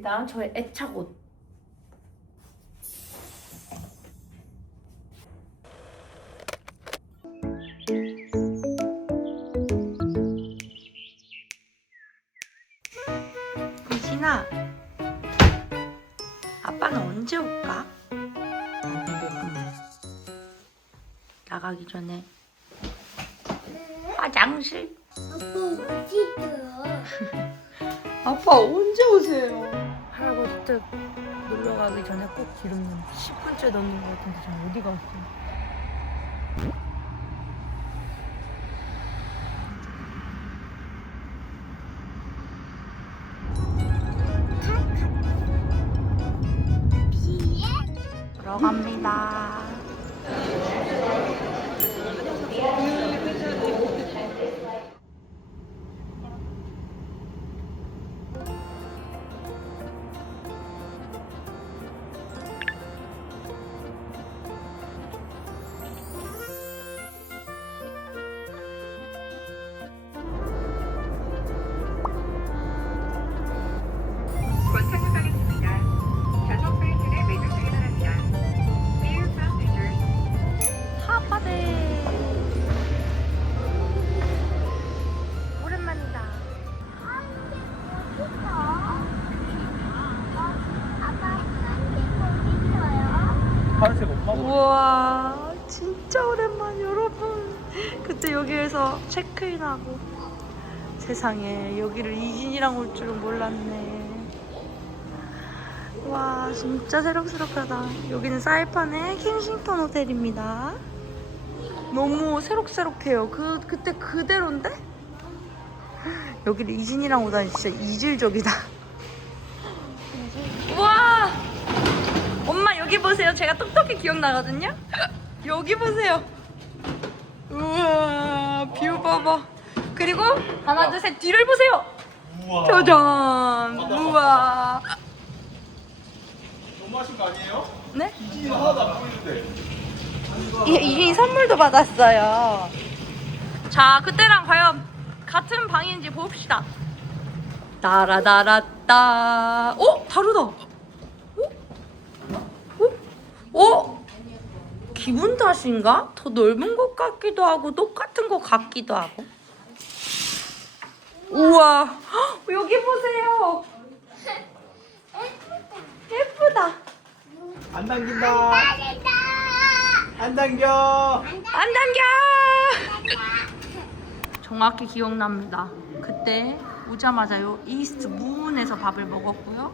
일단 저의 애착옷. 이진아, 아빠는 언제 올까? 나가기 전에 화장실. 아빠 언제 오세요? 할아버지 댁 놀러 가기 전에 꼭 기름 10분째 넣는 것 같은데 지금 어디 갔어요? 들어갑니다. 오랜만이다. 파란색 엄마 머리. 우와, 진짜 오랜만 여러분. 그때 여기에서 체크인하고 세상에 여기를 이진이랑 올 줄은 몰랐네. 와, 진짜 새록새록하다. 여기는 사이판의 킹싱턴 호텔입니다. 너무 새록새록해요. 그때 그대로인데? 여기를 이진이랑 오다니 진짜 이질적이다. 우와! 엄마 여기 보세요. 제가 똑똑히 기억나거든요? 여기 보세요. 우와, 뷰 봐봐. 그리고 하나, 둘, 셋, 뒤를 보세요. 우와. 짜잔. 우와. 너무하신 거 아니에요? 네? 이진이 하나도 안 보이는데. 이진이 선물도 받았어요. 자, 그때랑 과연 같은 방인지 봅시다. 따라다라따. 어? 다르다. 어? 어? 어? 기분 탓인가? 더 넓은 것 같기도 하고 똑같은 것 같기도 하고. 우와. 헉, 여기 보세요. 예쁘다. 안 당긴다. 안 당겨. 안 당겨! 정확히 기억납니다. 그때 오자마자 요 이스트 문에서 밥을 먹었고요.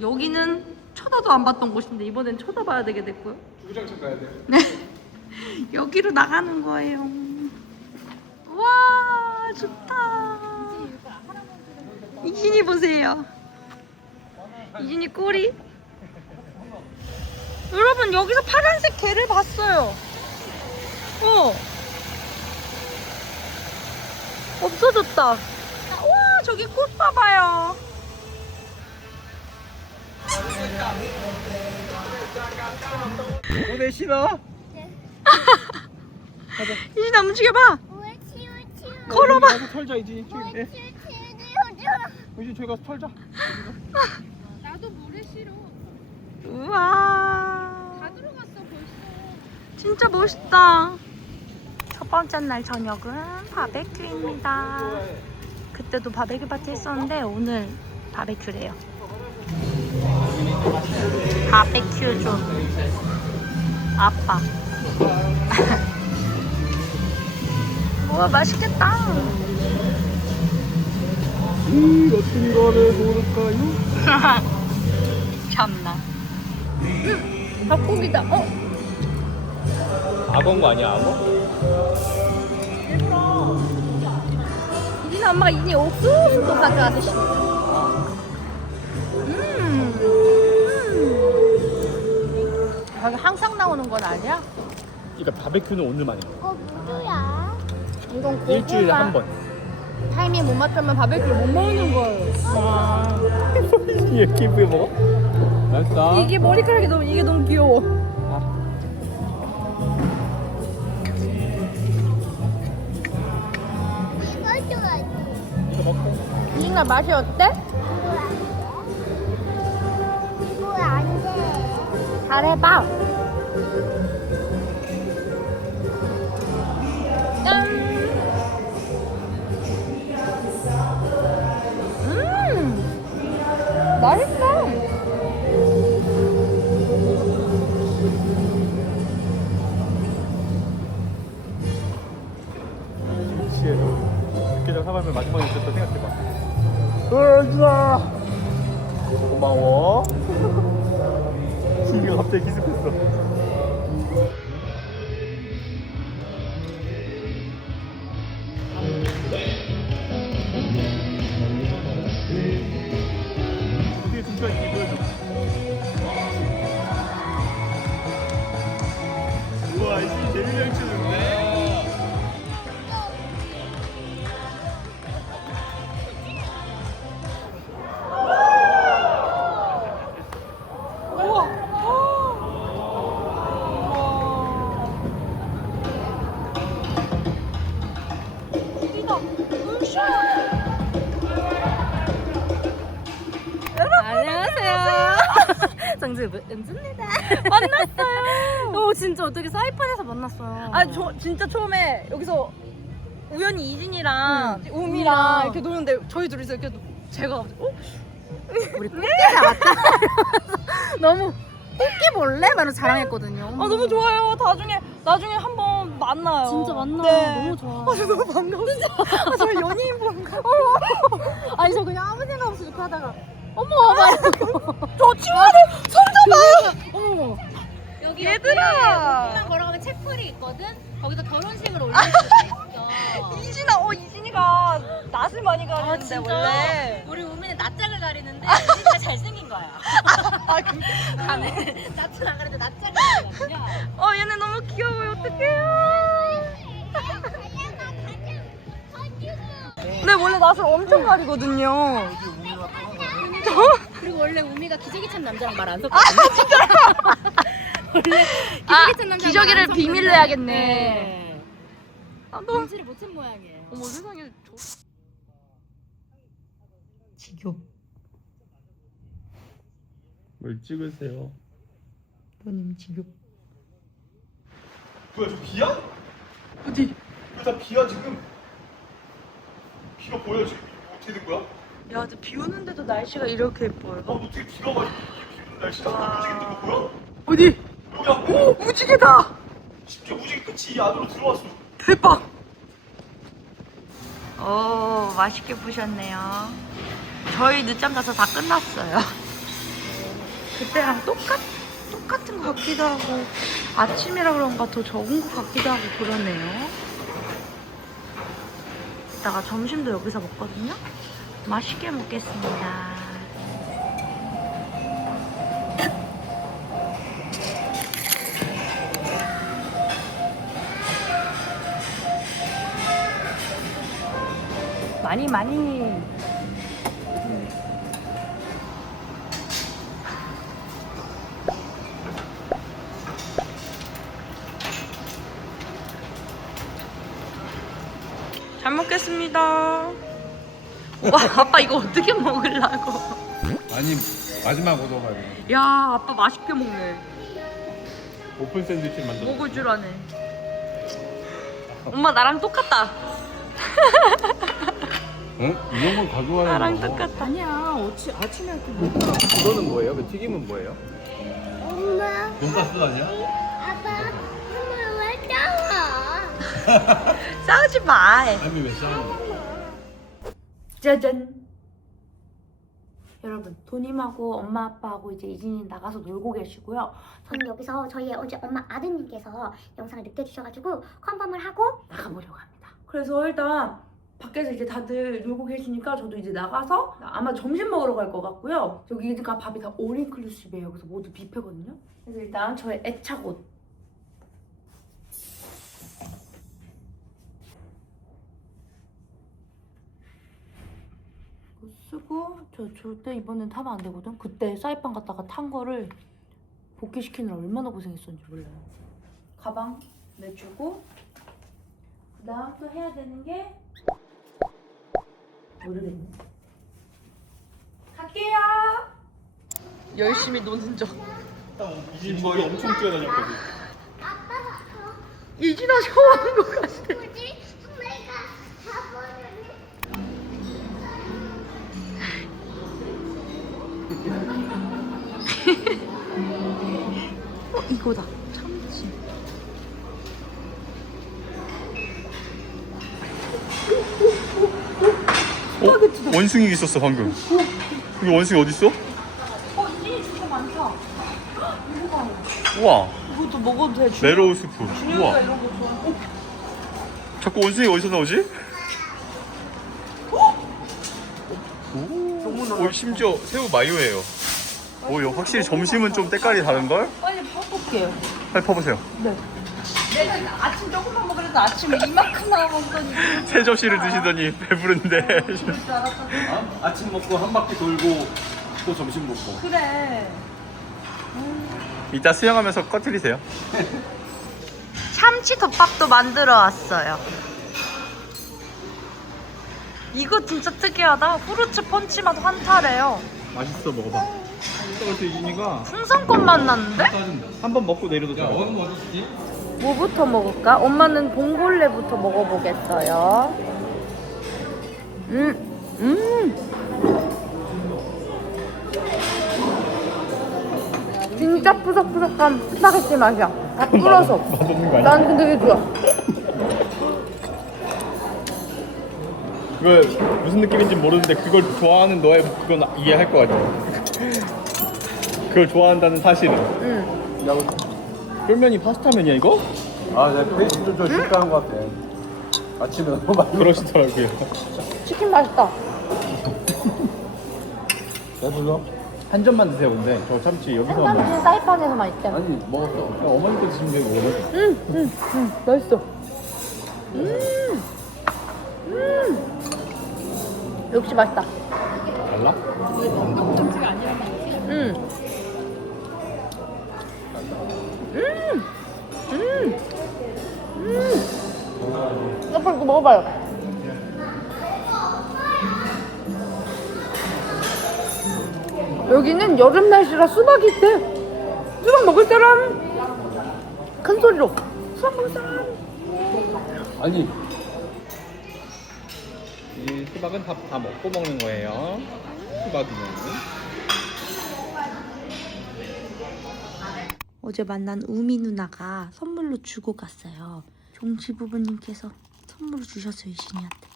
여기는 쳐다도 안 봤던 곳인데 이번엔 쳐다봐야 되게 됐고요. 주구장창 가야 돼. 네. 여기로 나가는 거예요. 와, 좋다. 이진이 보세요. 이진이 꼬리. 여러분, 여기서 파란색 개를 봤어요. 없어졌다. 와, 저기 꽃 봐봐요. 오늘 싫어? 이진아, 움직여봐. 걸어봐. 가서 털자 이진이. 저기. 예. 이진이 저기 가서 털자. 나도 물에 싫어. 우와, 다 들어갔어 벌써. 진짜 멋있다. 첫 번째 날 저녁은 바베큐입니다. 그때도 바베큐 파티 했었는데 오늘 바베큐래요. 바베큐 좀 아빠. 우와, 맛있겠다. 어떤 거를 고를까요? 참나. 닭고기다. 악어인 거 아니야 악어? 이진아, 엄마가 이진이 옥수수도 가져왔어. 여기 항상 나오는 건 아니야? 그러니까 바베큐는 오늘만 해. 무료야. 이건 고구마. 일주일에 한 번. 타이밍 못 맞추면 바베큐를 못 먹는 거예요. 얘 기쁘게 먹어? 알았어. 이게 머리카락이 이게 너무 귀여워. 이거 먹고. 이진아 맛이 어때? 잘해봐. 맛있어. 시에도 육개장 사발면 마지막에 있었다 생각해봐. 유진아 고마워. 지금 갑자기 기습했어. 어떻게 진짜 이게 보여줘. 우와 이 재밌는 치는데. 안녕하세요. 정주부 은주입니다. 만났어요. 진짜 어떻게 사이판에서 만났어요? 아, 저 진짜 처음에 여기서 우연히 이진이랑 우미랑 우미랑. 이렇게 노는데 저희 둘이서 이렇게 제가 우리 꽃게 잡았다. 너무 꽃게 볼래? 나는 자랑했거든요. 아 너무 좋아요. 나중에 한번 만나요. 진짜 만나. 네. 너무 좋아. 아, 저 너무 반가웠어. 아, 저 연예인 보는 거. 아니 저 그냥 아무 생각 없이 이렇게 하다가 어머 말고 저 친구들 손 잡아요. 어머 여기 얘들아. 옆에 걸어가면 책풀이 있거든. 거기서 결혼식을 올릴 수가 있어. 이진이가 낯을 많이 가리는데 원래. 우리 우미는 낯짝을 가리는데 우리가 잘생긴 거야. 아, 나는 낯을 안 가리는데 낯짝을 가리거든요. 얘네 너무 귀여워요. 어떡해요. 네 원래 낯을 엄청 가리거든요. 그리고 원래 우미가 기저귀 찬 남자랑 말 안 섞거든요. 원래 기저귀 찬 남자랑 기저귀를 말안 비밀로 섞는데. 해야겠네. 네. 아, 너무 눈치를 못 챈 모양이에요. 어머 세상에 지겹. 뭘 찍으세요? 너님 지겹. 뭐야 저 비야? 어디? 이거 다 비야 지금. 비가 보여 지금. 어떻게 된 거야? 야, 저 비 오는데도 날씨가 이렇게 예뻐요. 어떻게 비가 와? 비 오는 날씨가 무지개 뜬거 보여? 어디? 여기야. 오, 무지개다. 심지어 무지개 끝이 안으로 들어왔어. 대박. 맛있게 보셨네요. 저희 늦잠 자서 다 끝났어요. 그때랑 똑같은 것 같기도 하고 아침이라 그런가 더 적은 것 같기도 하고 그러네요. 이따가 점심도 여기서 먹거든요. 맛있게 먹겠습니다. 많이 잘 먹겠습니다. 와 아빠 이거 어떻게 먹으려고? 아니 마지막으로 가요. 야 아빠 맛있게 먹네. 오픈 샌드위치 만들어. 먹을 줄 아네. 엄마 나랑 똑같다. 응? 이런 걸 가져와야 나랑 돼. 똑같다. 아니야 아침에 이렇게 먹 이거는 뭐예요? 그 튀김은 뭐예요? 엄마, 돈가스 아니야? 아빠, 엄마 왜 싸워? 싸우지 마. 아니 왜 싸우는 거야? 짜잔. 여러분 도님하고 엄마 아빠하고 이제 이진이 나가서 놀고 계시고요. 저는 여기서 저희 어제 엄마 아드님께서 영상을 느껴주셔가지고 컨펌을 하고 나가보려고 합니다. 그래서 일단 밖에서 이제 다들 놀고 계시니까 저도 이제 나가서 아마 점심 먹으러 갈 것 같고요. 여기가 밥이 다 올인클루시브예요. 그래서 모두 뷔페거든요. 그래서 일단 저의 애착옷 이거 쓰고 저 절대 이번엔 타면 안 되거든. 그때 사이판 갔다가 탄 거를 복귀시키느라 얼마나 고생했었는지 몰라요. 가방 내주고 그다음 또 해야 되는 게 모르겠네. 갈게요. 열심히 노는 적. 이진 머리 엄청 뛰어다녔거든. 이진아 샤워하는 것 같아. 이거다. 참치. 원숭이 있었어 방금. 여기 원숭이 어디 있어? 이진이 진짜 많다. 우와. 이것도 먹어도 돼. 메로우 스프. 준영이가 우와. 이런 거 좋아해. 자꾸 원숭이 어디서 나오지? 오, 심지어 새우 마요예요. 오, 이거 확실히 점심은 좀 때깔이 다른걸? 빨리 퍼볼게요. 빨리 퍼보세요. 내가 아침 조금만 먹으려도 아침에 이만큼 나와 먹더니 세 접시를 드시더니 배부른데. 그럴 줄 알았잖아. 아침 먹고 한 바퀴 돌고 또 점심 먹고. 그래. 이따 수영하면서 꺼트리세요. 참치 덮밥도 만들어 왔어요. 이거 진짜 특이하다. 후르츠 펀치맛 환타래요. 맛있어, 먹어봐. 그래서 이진이가 풍선꽃 맛 나는데? 한 번 먹고 내려도 돼. 어느 거 어디지? 뭐부터 먹을까? 엄마는 봉골레부터 먹어보겠어요. 진짜 푸석푸석한 스파게티 맛이야. 다 불어서. 맛없는 거 아니야? 난 근데 되게 좋아. 그 무슨 느낌인지 모르는데 그걸 좋아하는 너의 그건 이해할 것 같아. 그걸 좋아한다는 사실은. 응. 야, 쫄면이 파스타면이야 이거? 아, 내가 페이스 좀 실패한 것 같아. 아침에 너무 많이 그러시더라고요. 치킨 맛있다. 배불러? 한 점만 드세요 근데 저 참치 여기서만 먹어. 참치 사이판에서만 있대. 아니, 먹었어. 그냥 어머니 거 드시면 되고 오늘. 응, 맛있어. 역시 맛있다. 달라? 아빠 이거 먹어봐요. 여기는 여름 날씨라 수박이 있대. 수박 먹을 사람 큰 소리로. 수박 먹을 사람. 아니, 이 수박은 다 먹고 먹는 거예요. 수박이면. 어제 만난 우미 누나가 선물로 주고 갔어요. 종지 부부님께서 선물로 주셨어요, 이신이한테.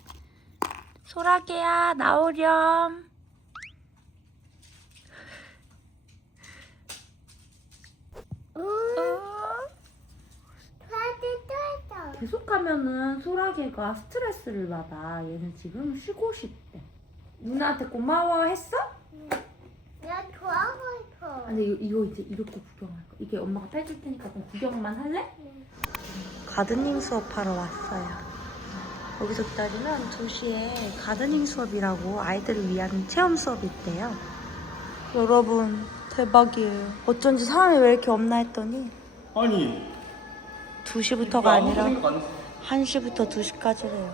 소라게야, 나오렴. 계속하면은 소라게가 스트레스를 받아. 얘는 지금 쉬고 싶대. 누나한테 고마워 했어? 나 좋아하고 싶어. 근데 이거 이제 이렇게 구경할 거. 이게 엄마가 빼줄 테니까 그냥 구경만 할래? 가드닝 수업하러 왔어요. 여기서 기다리면 2시에 가드닝 수업이라고 아이들을 위한 체험 수업이 있대요. 여러분 대박이에요. 어쩐지 사람이 왜 이렇게 없나 했더니 아니 2시부터가 아니라 1시부터 2시까지래요.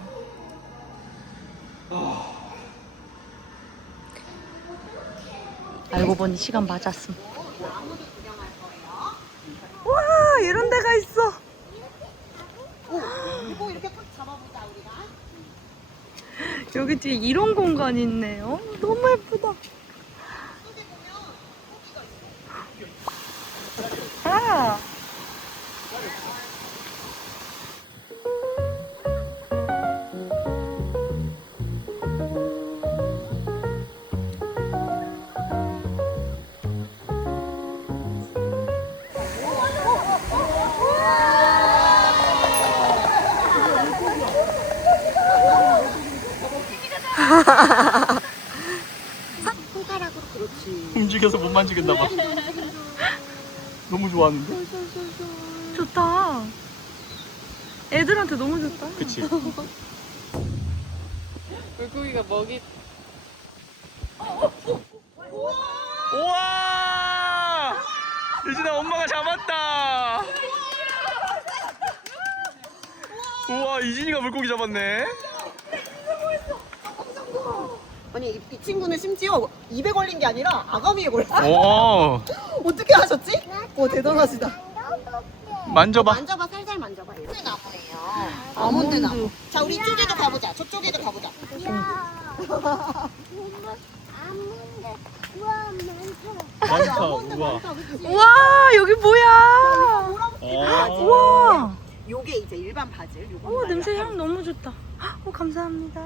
알고 보니 시간 맞았음. 와, 이런 데가 있어. 그리고 이렇게 탁 잡아보자 우리가. 여기 뒤에 이런 공간이 있네요. 너무 예쁘다. 아. 손가락으로 그렇지. 움직여서 못 만지겠나 봐. 너무 좋아하는데? 좋다. 애들한테 너무 좋다. 그치. 물고기가 먹이. 우와! 유진아 엄마가 잡았다. 우와, 이진이가 물고기 잡았네. 아니 이 친구는 심지어 입에 걸린 게 아니라 아가미에 걸렸어. 오. 어떻게 하셨지? 대단하시다. 만져봐. 만져봐, 살살 만져봐. 무슨 나무예요? 아몬드 나무. 자, 우리 이쪽에도 가보자. 저쪽에도 가보자. 많다. 우와. 우와, 여기 뭐야? 우와. 요게 이제 일반 바질. 요거 오, 냄새 향 너무 좋다. 오, 감사합니다.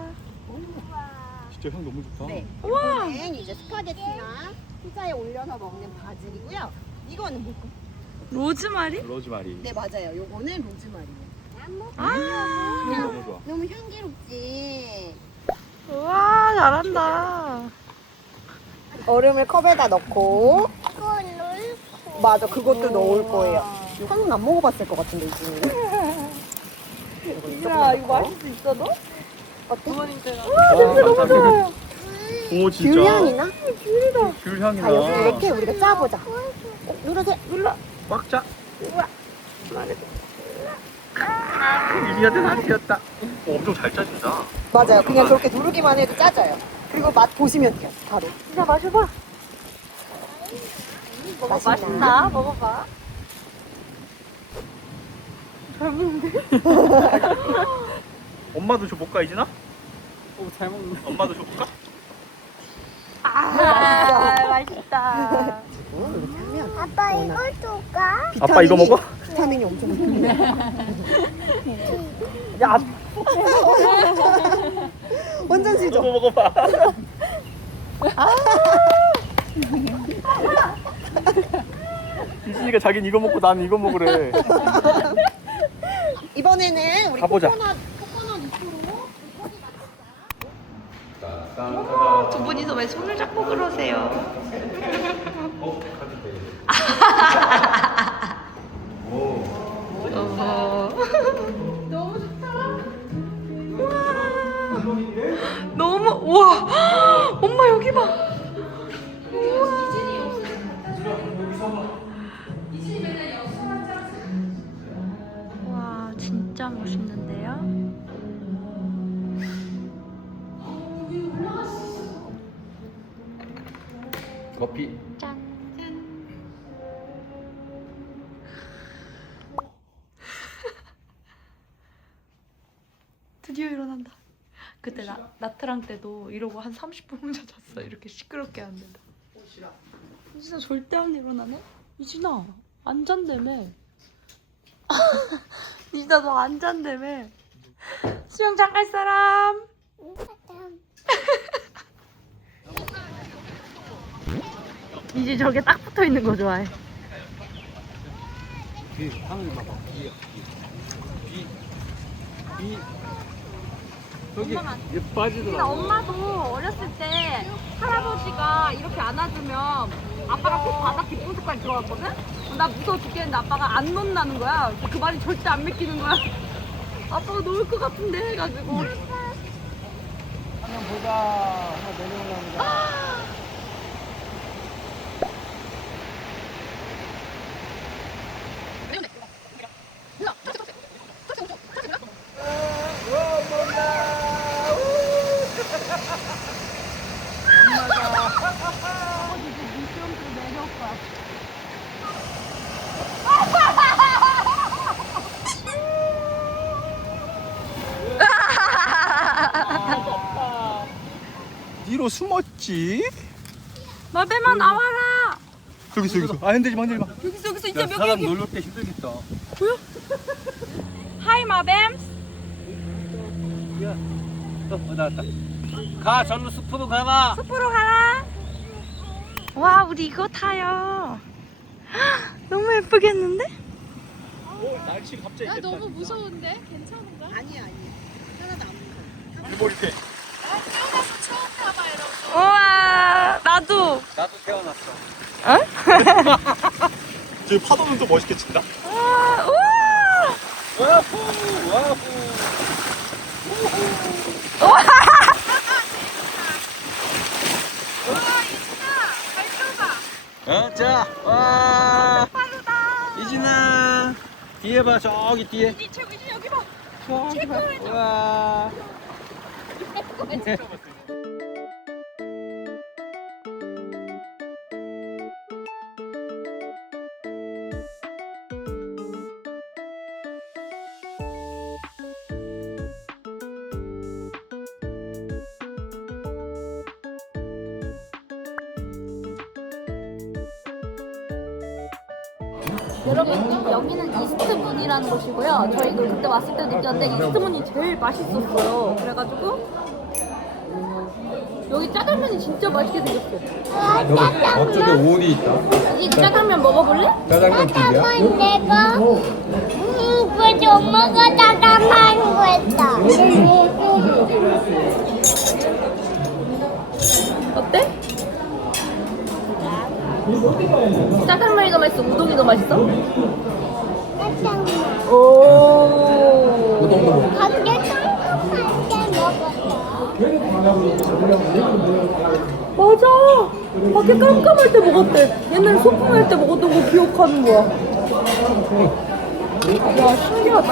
진짜 향 너무 좋다. 네. 우와. 이거는 이제 스파게티나 피자에 올려서 먹는 바질이고요. 이거는 뭘까? 로즈마리? 로즈마리. 네, 맞아요. 요거는 로즈마리예요. 너무 좋아. 너무 향기롭지. 우와, 잘한다. 얼음을 컵에다 넣고. 맞아, 그것도 넣을 거예요. 이거는 안 먹어봤을 것 같은데 이제. 야, 이거 마실 수 있어, 너? 어때? 냄새 너무 좋아요. 오 진짜. 귤향이나? 귤 향이다. 자, 여기 이렇게 우리가 짜보자. 누르세요. 눌러. 꽉 짜. 유리한테 사기였다. 엄청 잘 짜진다. 맞아요. 그냥 그렇게 누르기만 해도 짜져요. 그리고 맛 보시면 돼요. 바로. 진짜 마셔봐. 맛있나? 맛있다. 먹어봐. 잘 먹는데? 엄마도 줘볼까 이진아? 잘 먹는다. 엄마도 줘볼까? 맛있다. 아빠 이걸 줄까? 아빠 이거 먹어? 비타민이 엄청 많은데. 야, 완전 시죠? 이거 먹어봐. 이진이가 자긴 이거 먹고 난 이거 먹으래. 이번에는 우리 가보자. 코코넛 육수로 두 분이서 왜 손을 잡고 그러세요? 너무 좋다. 너무 우와. 엄마 여기 봐. 와 진짜 멋있는데요? 커피. 드디어 일어난다. 그때 나트랑 때도 이러고 한 30분 혼자 잤어. 이렇게 시끄럽게 하는데도. 이진아 절대 안 일어나네? 이진아 안 잔다며. 이진아 너 안 잔다며. 수영장 갈 사람? 이제 저게 딱 붙어 있는 거 좋아해. 귀 향을 봐봐. 귀. 여기 얘 빠지더라. 엄마도 어렸을 때 할아버지가 이렇게 안아주면 아빠가 꼭 바닥 깊은 습관이 들어갔거든? 나 무서워 죽겠는데 아빠가 안 놓는다는 거야. 그 말이 절대 안 믿기는 거야. 아빠가 놓을 것 같은데 해가지고. 한번 보자. 하나 내려오려면. 뒤로 숨었지? 마배만 나와라. 저기 있어. 아 흔들지 마. 여기서 있자. 여기 사람 놀러 때 힘들겠다. 하이 마뱀. 나왔다. 가 절로 숲으로 가봐. 숲으로 가라. 와 우리 이거 타요. 너무 예쁘겠는데? 날씨 갑자기. 나 너무 무서운데? 괜찮은가? 아니야. 하나도 안 무서워. 일몰이태. 태어나서 처음 타봐 이러고. 우와 나도. 나도 태어났어. 저기 파도는 또 멋있게 친다. 우와. 와후 와후. 자, 와. 이진아, 뒤에 봐, 저기 뒤에. 여기 봐. 저기 봐. 와. 여러분 여기는 이스트문이라는 곳이고요. 저희도 그때 왔을 때 느꼈는데 이스트문이 제일 맛있었어요. 그래가지고 여기 짜장면이 진짜 맛있게 생겼어요. 여기 저쪽에 오리 있다. 이 짜장면 먹어볼래? 짜장면 집이야? 내가 그래서 엄마가 짜장면 했다. 어때? 짜장면이 더 맛있어? 우동이 더 맛있어? 짜장면. 오. 밖에 탕수육할 때 먹었어. 맞아. 밖에 깜깜할 때 먹었대. 옛날에 소풍 할 때 먹었던 거 기억하는 거야. 야, 신기하다.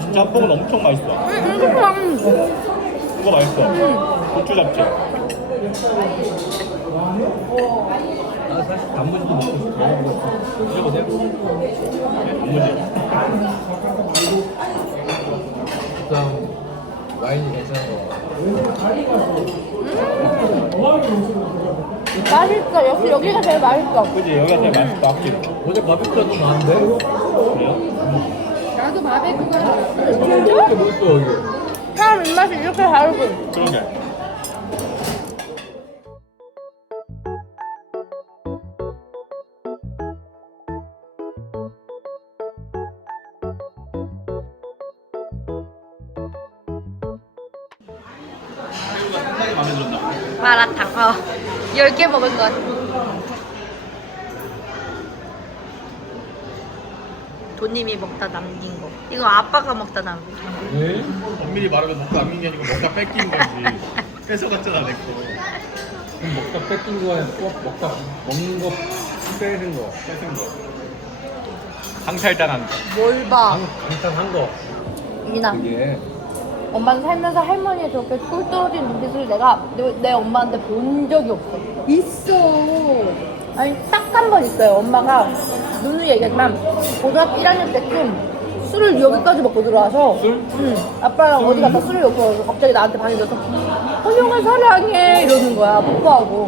진짜 핫도그는 엄청 맛있어. 그냥 그거 맛있어. 고추 잡채. 나 사실 단무지도 먹고 싶어. 먹어보고 드셔보세요. 단무지. 일단 와인이 괜찮은 거 같아. 맛있어. 역시 여기가 제일 맛있어. 그지? 여기가 제일 맛있다. 확실히. 어제 바비큐가 좀 많은데? 그래요? 나도 바베큐가 이렇게 멋있어 여기. 사람 입맛이 이렇게 다르군. 그러게. 새우가 상당히 마음에 들었나? 마라탕. 10개 먹은 것. 도님이 먹다 남긴 거. 이거 아빠가 먹다 남긴 거. 네? 엄밀히 말하면 먹다 남긴 게 아니고 먹다 뺏긴 거지. 뺏어갔잖아 내 거. 그럼 먹다 뺏긴 거에 꼭 먹다 먹는 거 뺏은 거. 뺏은 거. 강탈당한 거. 뭘 봐. 강탈한 거. 이나. 그게 엄마는 살면서 할머니의 저렇게 꿀 떨어진 눈빛을 내가 내 엄마한테 본 적이 없어. 있어. 아니 딱 한 번 있어요. 엄마가 누누이 얘기하지만 고등학교 1학년 때쯤 술을 여기까지 먹고 들어와서 술? 응. 아빠랑 어디 갔다 술을 먹고 와서 갑자기 나한테 방에 들어서 헌영아 사랑해 이러는 거야. 뽀뽀하고.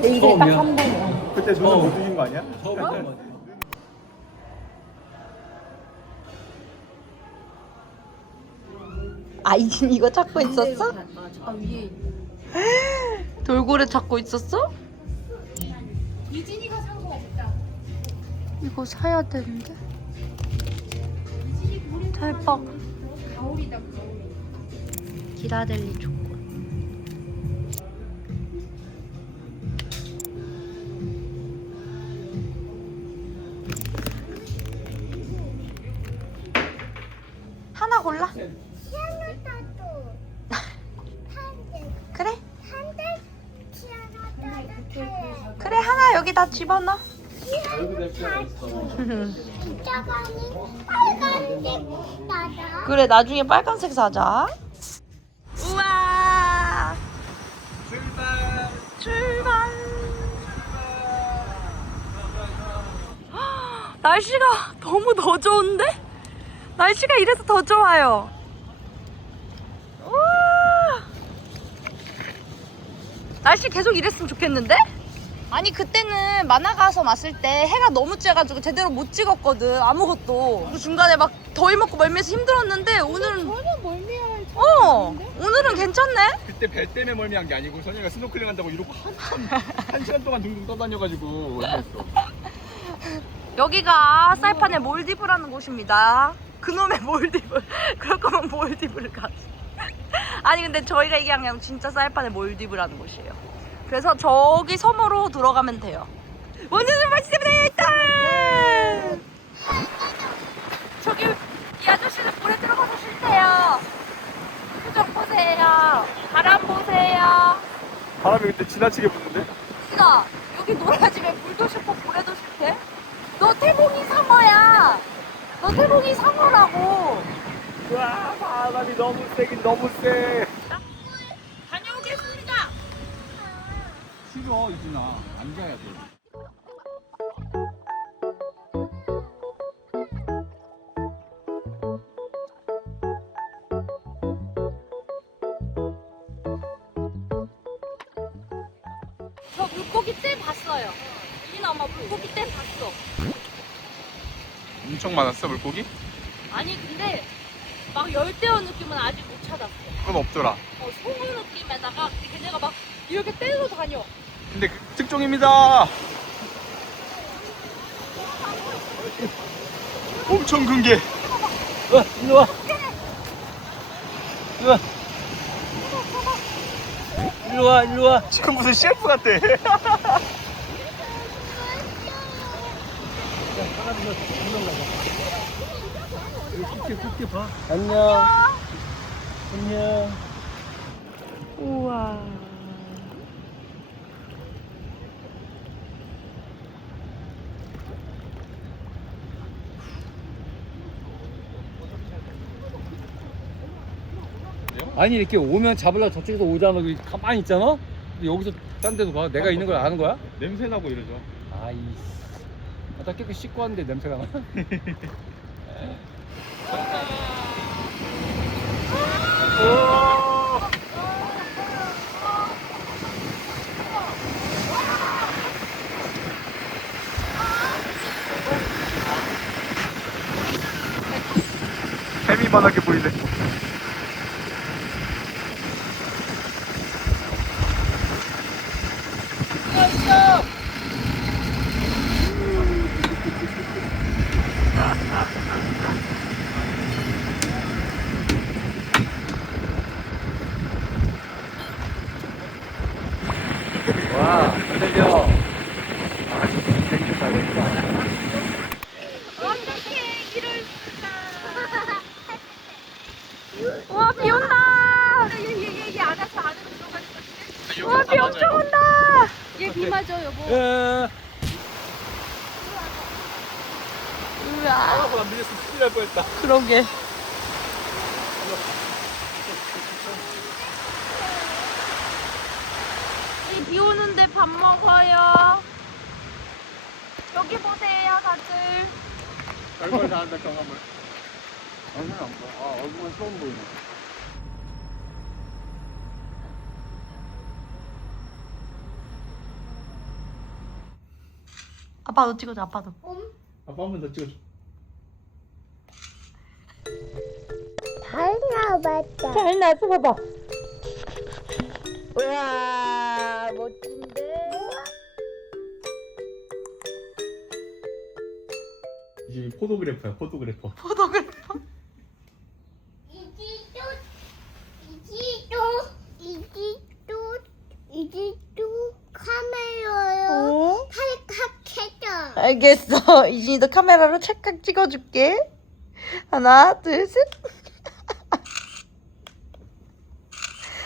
내 인생에 딱 한 번이야. 그때 눈을 못 뜨신 거 아니야? 처음 한 거지. 아이진 이거 찾고 있었어? 아 위에 돌고래 찾고 있었어? 이진이가 산 거야 진짜. 이거 사야 되는데. 대박. 가오리다 가오리. 기라델리 초코. 하나 골라. 그래? 그래 하나 여기다 집어넣어. 짜장이 빨간색 나다. 그래 나중에 빨간색 사자. 우와. 출발. 날씨가 너무 더 좋은데? 날씨가 이래서 더 좋아요. 우와. 날씨 계속 이랬으면 좋겠는데? 아니 그때는 만화 가서 왔을 때 해가 너무 쬐가지고 제대로 못 찍었거든 아무것도. 그 중간에 막 더위 먹고 멀미해서 힘들었는데 오늘은 전혀 멀미할 오늘은 괜찮네. 그때 배 때문에 멀미한 게 아니고 선영이가 스노클링 한다고 이러고 한 시간 동안 둥둥 떠다녀가지고 멀미했어. 여기가 사이판의 몰디브라는 곳입니다. 그놈의 몰디브. 그럴 거면 몰디브를 가지. 아니 근데 저희가 얘기한 게 아니라 진짜 사이판의 몰디브라는 곳이에요. 그래서 저기 섬으로 들어가면 돼요. 원전을 마치면 일단 저기 이 아저씨는 물에 들어가서 쉴대요. 표정 보세요. 바람 보세요. 바람이 그때 지나치게 부는데? 이가 여기 놀아집에 물도 싫고 모래도 싫대. 너 태봉이 상어야. 너 태봉이 상어라고. 와 바람이 너무 세긴 너무 세. 다녀오겠습니다. 싫어 이진아. 앉아야 돼. 봤어요. 여기는 아마 물고기 때 봤어. 엄청 많았어 물고기? 아니 근데 막 열대어 느낌은 아직 못 찾았어. 그건 없더라. 송어 느낌에다가 걔네가 막 이렇게 떼서 다녀. 근데 그 특종입니다. 엄청 큰 게. 일로 와. 일로 와. 일로 와, 일로 와. 지금 무슨 셰프 같아. 끝에 봐. 안녕. 안녕. 우와. 아니 이렇게 오면 잡으려고 저쪽에서 오잖아. 여기 가만히 있잖아. 근데 여기서 딴 데도 봐. 내가 있는 걸 아는 거야? 냄새 나고 이러죠. 아이. 나 깨끗이 씻고 왔는데 냄새가 나. 햄이 바닥에 보이네. 와, 흔들려. 와, 비 온다! 얘 안아서 안으로 들어가니까. 와, 비 엄청 온다! 얘 비 맞아, 여보. 에. 우와. 안 밀렸으면 큰일 날 뻔했다. 그러게. 비 오는데 밥 먹어요. 여기 보세요, 다들. 별걸 다 한다 경험을. 얼굴 안 봐. 아 얼굴만 처음 보이네. 아빠도 찍어줘, 아빠도. 아빠 한 번 더 찍어줘. 잘 나, 봐봐. 우와, 멋진데? 이제 포토그래퍼야 포토그래퍼. 포토그래퍼. 이지도 카메라요. 어? 팔각해줘. 알겠어. 이진이도 카메라로 찰칵 찍어줄게. 하나, 둘, 셋.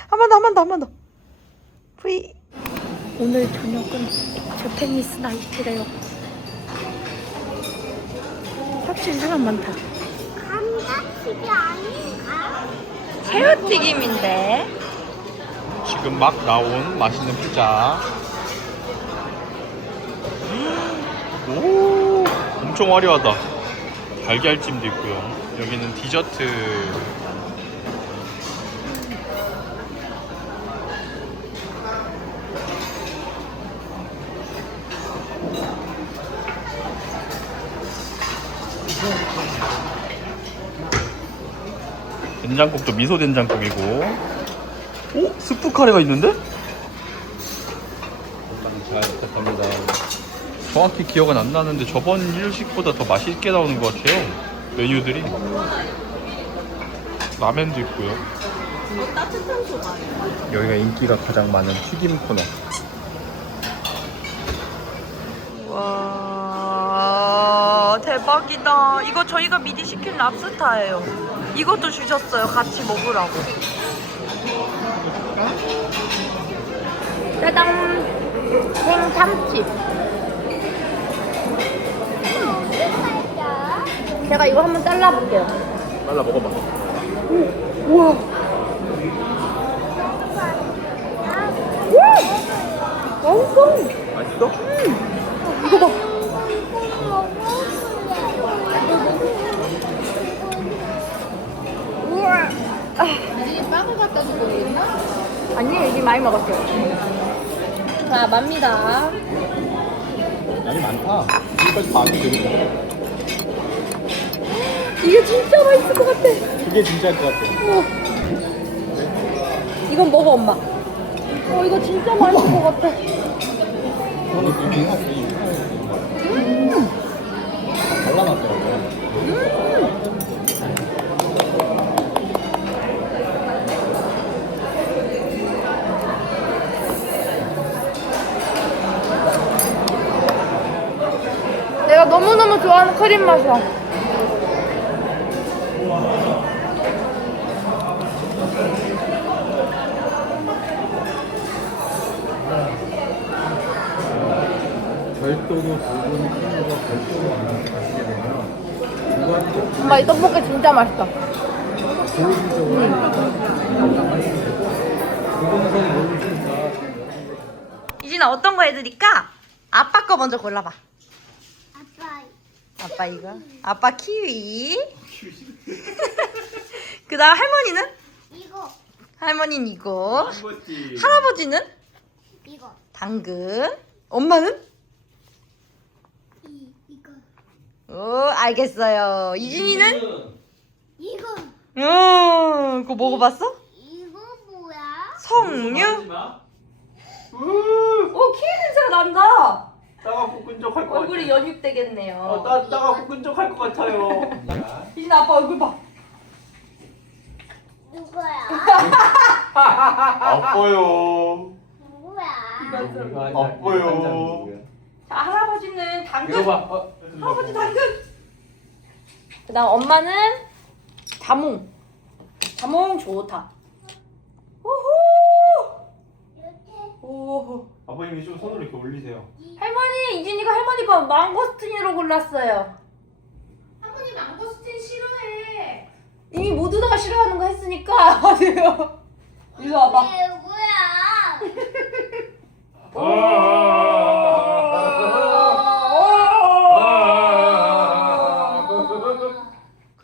한 번 더. 브이. 오늘 저녁은 저테니스 나이트래요. 확실히 사람 많다. 감자칩이 아닌가? 새우튀김인데. 지금 막 나온 맛있는 피자. 오, 엄청 화려하다. 달걀찜도 있고요. 여기는 디저트. 된장국도 미소 된장국이고. 오? 스프 카레가 있는데? 잘 부탁합니다. 정확히 기억은 안 나는데 저번 일식보다 더 맛있게 나오는 것 같아요. 메뉴들이. 라면도 있고요. 여기가 인기가 가장 많은 튀김 코너. 와, 대박이다. 이거 저희가 미리 시킨 랍스타예요. 이것도 주셨어요. 같이 먹으라고. 짜잔. 생참치. 제가 이거 한번 잘라볼게요. 빨라 먹어봐. 우와. 맛있어. 맛있어? 이거 봐. 우와. 이게 빵을 갖다 주고 있나? 아니, 이게 많이 먹었어요. 자, 맙니다. 아니 많다. 여기까지 다 되고. 이게 진짜 맛있을 것 같아. 그게 진짜일 것 같아. 이건 먹어 엄마. 이거 진짜 맛있을 것 같아. 발라놨더라고요. 내가 너무너무 좋아하는 크림 맛이야. 별도로 부분 크림과 별도로 안 가시게 되면 엄마 이 떡볶이 진짜 맛있다. 조리적으로 부분선이 모르니까 이진아 어떤 거 해드릴까? 아빠 거 먼저 골라봐. 아빠 아빠 이거. 아빠 키위. 그다음 할머니는? 이거 할머니는 이거. 한번지. 할아버지는? 이거 당근. 엄마는? 이거 오 알겠어요. 이진이는? 이거 그거 먹어봤어? 이거 뭐야? 석류? 키위 냄새가 난다. 따갑고 끈적할 것 얼굴이 연육되겠네요. 따갑고 끈적할 것 같아요. 이진아 아빠 얼굴 봐. 누구야? 아파요. 누구야? 아파요. 자 할아버지는 당근. 이거 봐. 할아버지 당근. 그다음 엄마는 자몽. 자몽 좋다. 우후. 오. 아버님이 좀 손으로 이렇게 올리세요. 할머니 이진이가 할머니 거 망고스틴으로 골랐어요. 할머니 망고스틴 싫어해. 이미 모두 다 싫어하는 거 했으니까 하세요. 이리 와봐.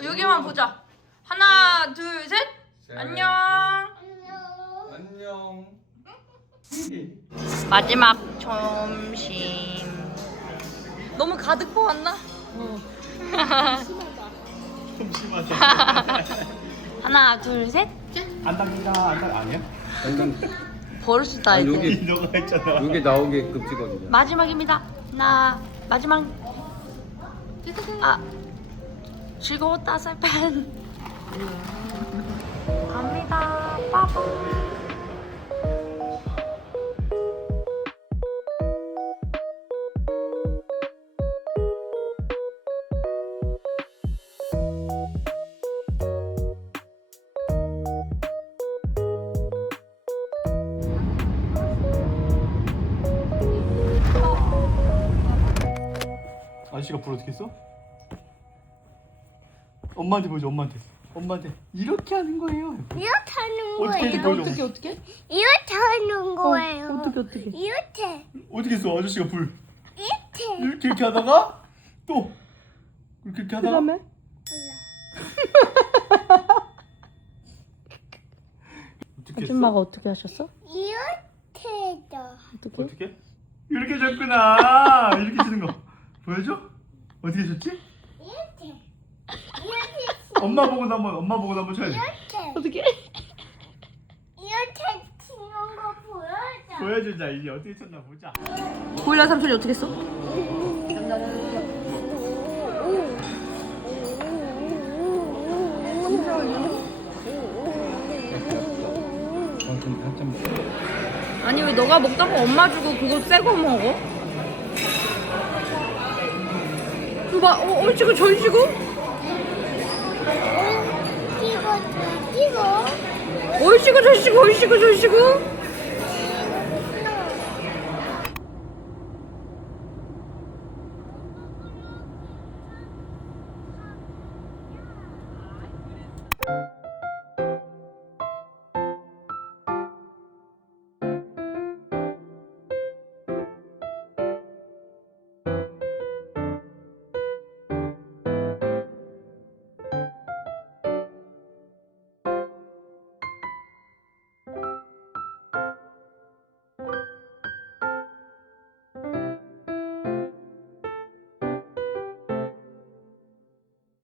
여기만 보자. 하나, 둘, 셋. 안녕. 안녕. 마지막 점심. 너무 가득 보았나? 좀 심하다. 하나, 둘, 셋. 안 당긴다. 아니야? 버릇이다 아니, 이제. 여기 너가 했잖아. 여기 나오게끔 찍어주자. 마지막입니다. 하나, 마지막. 아, 즐거웠다 셀펜. 갑니다. 빠빠. 아저씨가 불 어떻게 써? 엄마한테 보여줘. 엄마한테 이렇게 하는 거예요. 이렇게 하는 어떻게 거예요. 보여줘. 어떻게? 이렇게 하는 거예요. 어떻게? 이렇게 어떻게 써? 아저씨가 불 이렇게 이렇게 하다가 또 이렇게 하다가 어떻게 했어? 아줌마가 어떻게 하셨어? 이렇게 해줘. 어떻게? 어떻게? 이렇게 줬구나. 이렇게 주는 거 보여줘? 어떻게 줬지? 이렇게 엄마 보고도 한번 쳐야지. 어떻게? 이렇게 치는 거 보여줘. 보여주자. 이제 어떻게 쳤나 보자. 고일라 삼촌이 어떻게 했어? 아니 왜 너가 먹다가 엄마 주고 그거 새거 먹어? 이거 봐, 얼씨구 절씨구? 찍어. 얼씨구 절씨구 얼씨구 절씨구? No.